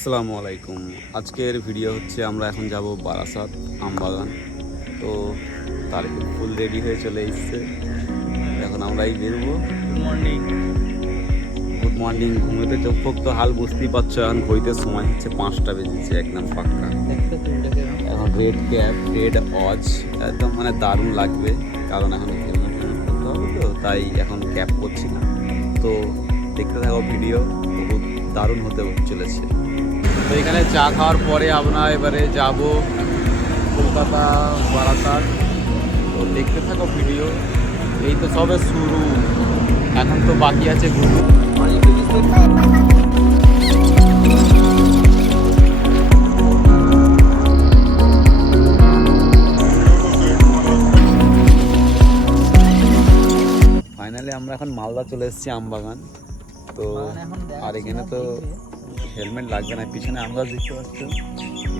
আসসালামু আলাইকুম। আজকের ভিডিও হচ্ছে আমরা এখন যাব বারাসাত আমবাগান। তো তার ফুল রেডি হয়ে চলে এসছে, এখন আমরাই বেরোবো। Good morning. ঘুমেতে চোখ ফোক তো হাল বুঝতেই পারছো, এখন ঘড়িতে সময় হচ্ছে 5টা বেজেছে, একদম পাক্কা। এখন রেড ক্যাপ, রেড ওয়াচ, একদম মানে দারুণ লাগবে, কারণ এখন হেলমেট করতে হবে, তো তাই এখন ক্যাপ করছি না। তো দেখতে থাকো ভিডিও, বহুত দারুণ হতে চলেছে। তো এখানে চা খাওয়ার পরে আমরা এবারে যাব কলকাতা বারাসাত। তো দেখতে থাকো ভিডিও, এই তো সবে শুরু, এখন তো বাকি আছে ঘুরু। ফাইনালি আমরা এখন মালদা চলে এসেছি আমবাগান। তো আর এখানে তো হেলমেট লাগবে না, পিছনে আম গাছ দেখতে পাচ্ছ,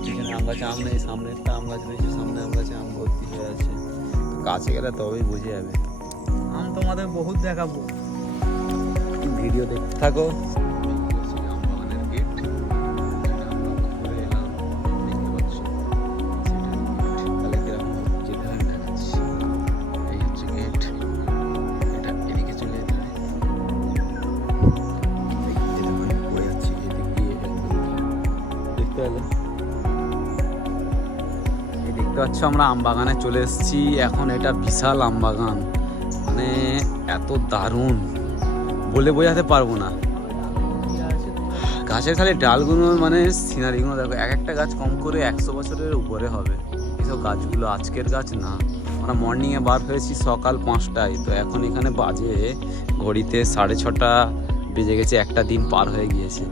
পিছনে আম গাছে আম নেই, সামনে একটা আম গাছ রয়েছে, সামনে আম গাছে আম ভর্তি হয়ে আছে। কাছে গেলে তবেই বুঝে যাবে। আম তোমাদের বহুত দেখাবো, ভিডিও দেখতে থাকো। দেখতে পাচ্ছ আমরা আমবাগানে চলে এসেছি এখন। এটা বিশাল আমবাগান, মানে এত দারুণ বলে বোঝাতে পারবো না। গাছের খালি ডালগুলো, মানে সিনারিগুলো দেখো, এক একটা গাছ কম করে 100 বছরের উপরে হবে এসব গাছগুলো। আজকের গাছ না, আমরা মর্নিংয়ে বার হয়েছি সকাল 5টায়, তো এখন এখানে বাজে ঘড়িতে 6:30 বেজে গেছে, একটা দিন পার হয়ে গিয়েছে।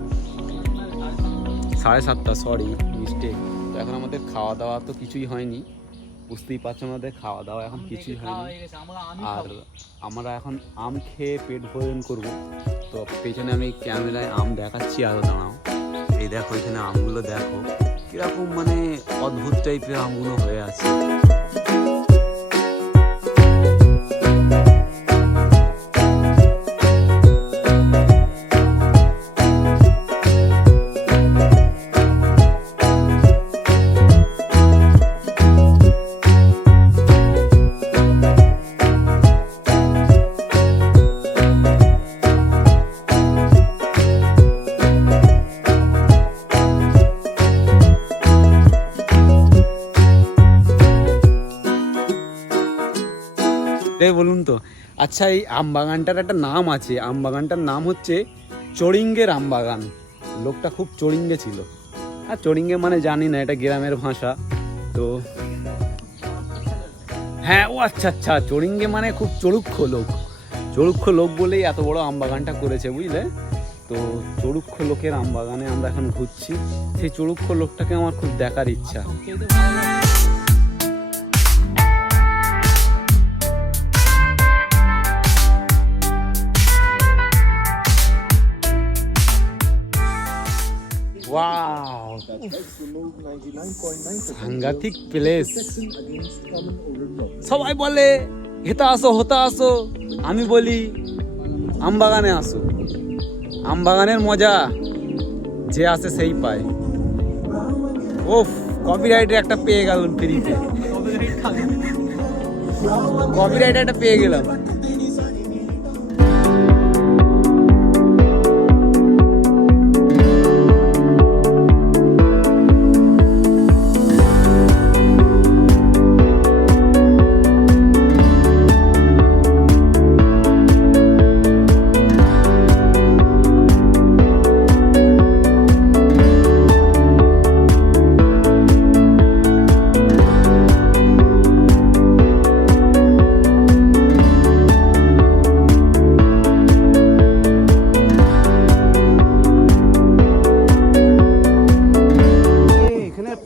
7:30, সরি মিস্টেক। তো এখন আমাদের খাওয়া দাওয়া তো কিছুই হয়নি, বুঝতেই পারছো, আমাদের খাওয়া দাওয়া এখন কিছুই হয়নি। আর আমরা এখন আম খেয়ে পেট ভোজন করবো। তো পেছনে আমি ক্যামেরায় আম দেখাচ্ছি, আরও দাঁড়াও, এই দেখো এখানে আমগুলো দেখো কিরকম মানে অদ্ভুত টাইপের আমগুলো হয়ে আছে। বলুন তো, আচ্ছা এই আমবাগানটার একটা নাম আছে, আমবাগানটার নাম হচ্ছে চড়িঙ্গের আমবাগান। লোকটা খুব চড়িঙ্গে ছিল, আর চড়িঙ্গে মানে জানি না, এটা গ্রামের ভাষা। তো হ্যাঁ, ও আচ্ছা আচ্ছা, চড়িঙ্গে মানে খুব চড়ুক্ষ লোক, চড়ুক্ষ লোক বলেই এত বড় আমবাগানটা করেছে, বুঝলে। তো চড়ুক্ষ লোকের আমবাগানে আমরা এখন ঘুরছি, সেই চড়ুক্ষ লোকটাকে আমার খুব দেখার ইচ্ছা। ওয়াও, সাংঘাতিক প্লেস। সবাই বলে হেতা আসো, হতা আসো, আমি বলি আমবাগানে আসো। আমবাগানের মজা যে আসে সেই পায়। ওফ, কপিরাইট একটা পেয়ে গেল ফ্রিতে, কপিরাইট একটা পেয়ে গেলাম।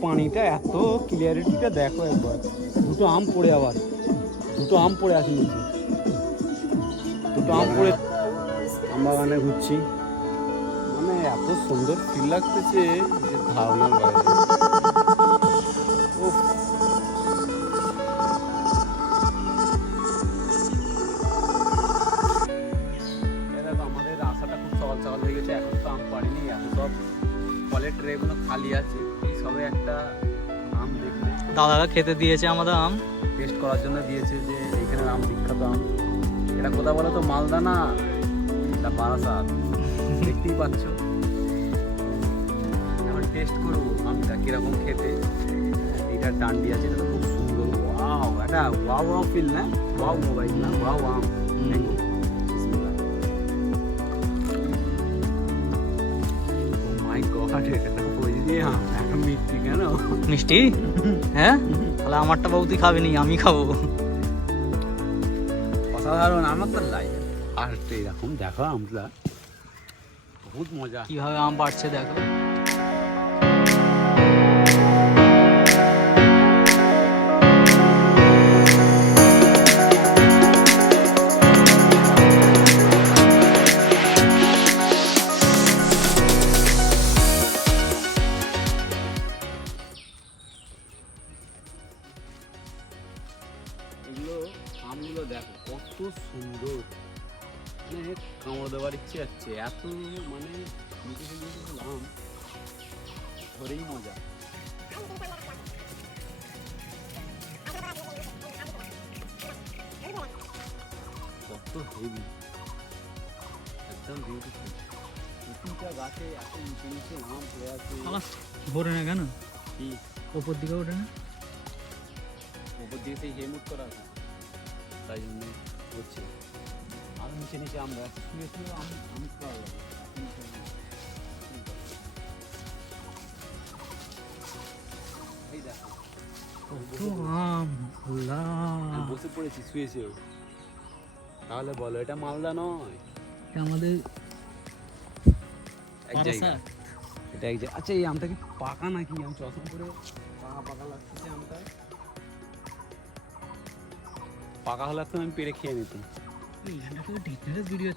পানিটা এত ক্লিয়ারিটিটা দেখো একবার। দুটো আম পড়ে, আবার দুটো আম পড়ে আছে নিচে, দুটো আম পড়ে। আমবাগানে ঘুরছি, মানে এত সুন্দর ফিল লাগতেছে যে ধারণার বাইরে। আমাদের রাস্তাটা খুব সকাল সকাল হয়ে গেছে, এখন তো আম পাড়িনি, এখন সব জলের ট্রেগুলো খালি আছে, এই সবে একটা আম দেখলে দাদারা খেতে দিয়েছে আমাদের আম। টেস্ট করার জন্য দিয়েছে যে এখানের আম বিখ্যাত আম। এটা কোথাও বলো তো, মালদা না, এটা বারাসাত, দেখতেই পাচ্ছ। এখন টেস্ট করবো আমটা কিরকম খেতে। এটার ডান্ডি আছে, এটা তো খুব সুন্দর। ওয়াও, এটা ওয়াও ওয়াও ফিল না, ওয়াও মোবাইল না, ওয়াও আম। মাই গড, এটা তো বই দিয়ে আম, এখন মিষ্টি কেন? মিষ্টি? হ্যাঁ, তাহলে আমারটা বাবু তুই খাবি নি, আমি খাবো। অসাধারণ, আমার তো লাগে। আর এরকম দেখো আমটা বহুত মজা। কিভাবে আম পাড়ছে দেখো। এগুলো আমগুলো দেখো কত সুন্দর, মানে কামড় দেওয়ার ইচ্ছে যাচ্ছে, এত মানে মিটিয়ে আম ধরেই মজা। কত হেভি, একদম বিউটিফুল। প্রতিটা গাছে এত নিচে নিচে আম পড়ে আছে। ভরে না কেন? কি ওপর দিকে ওঠে না? ওপর দিকে সেই হেমুট করা আছে, তাই জন্য হচ্ছে। আরো নিচে নিচে আমরা শুয়ে শুয়ে আম খাওয়া যাবে। এই দেখো তো আম আমি বসে পড়েছি শুয়ে শুয়েও। তাহলে বলো এটা মালদা নয়, আমাদের এক জায়গা, এটা এক জায়গা। আচ্ছা এই আমটা কি পাকা নাকি? আমি চশমা করে পাকা পাকা লাগতেছে আমটা। পাকা হলে তো আমি পেরে খেয়ে নিতাম। ভিডিও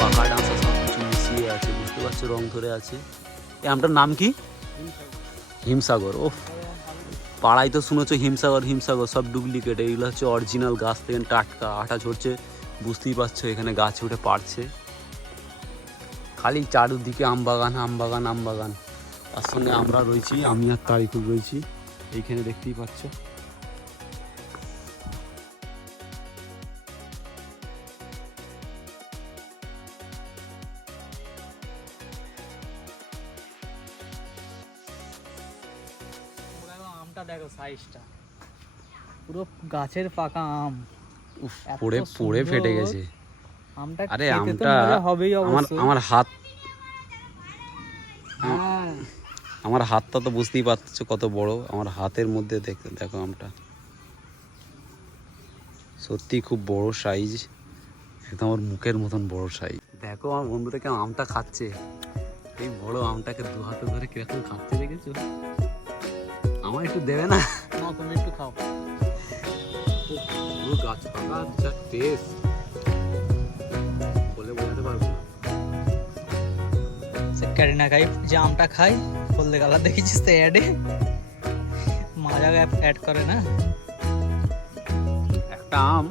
পাকা ডাঁসা সব কিছু মিশিয়ে আছে, বুঝতে পারছো, রং ধরে আছে। এই আমটার নাম কি? হিমসাগর। ও পাড়ায় তো শুনেছো হিমসাগর হিমসাগর, সব ডুপ্লিকেট। এইগুলো হচ্ছে অরিজিনাল, গাছ থেকে টাটকা, আটা ঝরছে, বুঝতেই পারছো। এখানে গাছে উঠে পাড়ছে, খালি চারদিকে আম বাগান আম বাগান আম বাগান। তার সঙ্গে আমরা রয়েছি, আমি আর তারিকুল রয়েছি এইখানে, দেখতেই পাচ্ছ। আমটা দেখো সাইজটা, পুরো গাছের পাকা আম। উফ, এত পড়ে পড়ে ফেটে সুন্দর। গেছে। আমটা আরে খেতে তো আমটা মজা হবেই আমার অবশ্যই। আমার হাত হ্যাঁ, আমার হাতটা তো বুঝতেই পারছো কত বড়। আমার হাতের মধ্যে দেখো আমটা সত্যি খুব বড় সাইজ, একদম আমার মুখের মতন বড় সাইজ। দেখো আমার বন্ধুটা কেমন আমটা খাচ্ছে, এই বড় আমটাকে দু হাতে ধরে কিরকম খাচ্ছে দেখেছো? আমার একটু দেবে না? না তুমি একটু খাও। পুরো গাছ পাকা, যা টেস্ট বলে বোঝাতে পারবো না। সে ক্যারিনা কাইফ যে আমটা খাই হলদে কালার দেখেছিস তো অ্যাডে, মাজা অ্যাড করে না। একটা আম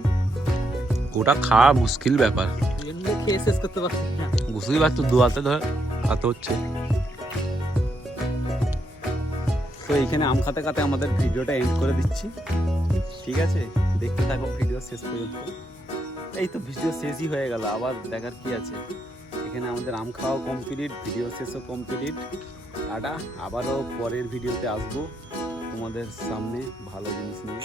গোটা খাওয়া মুশকিল ব্যাপার, এমনি খেয়ে শেষ করতে পারছি না। বুঝতেই পারছো, দু হাতে ধরে খাতে হচ্ছে। তো এইখানে আম খাতে খাতে আমাদের ভিডিওটা এন্ড করে দিচ্ছি, ঠিক আছে? দেখতে থাকো ভিডিও শেষ পর্যন্ত। এই তো ভিডিও শেষই হয়ে গেল, আবার দেখার কি আছে? এখানে আমাদের আম খাওয়া কমপ্লিট, ভিডিও শেষও কমপ্লিট। আবারও পরের ভিডিওতে আসবো তোমাদের সামনে ভালো জিনিস নিয়ে।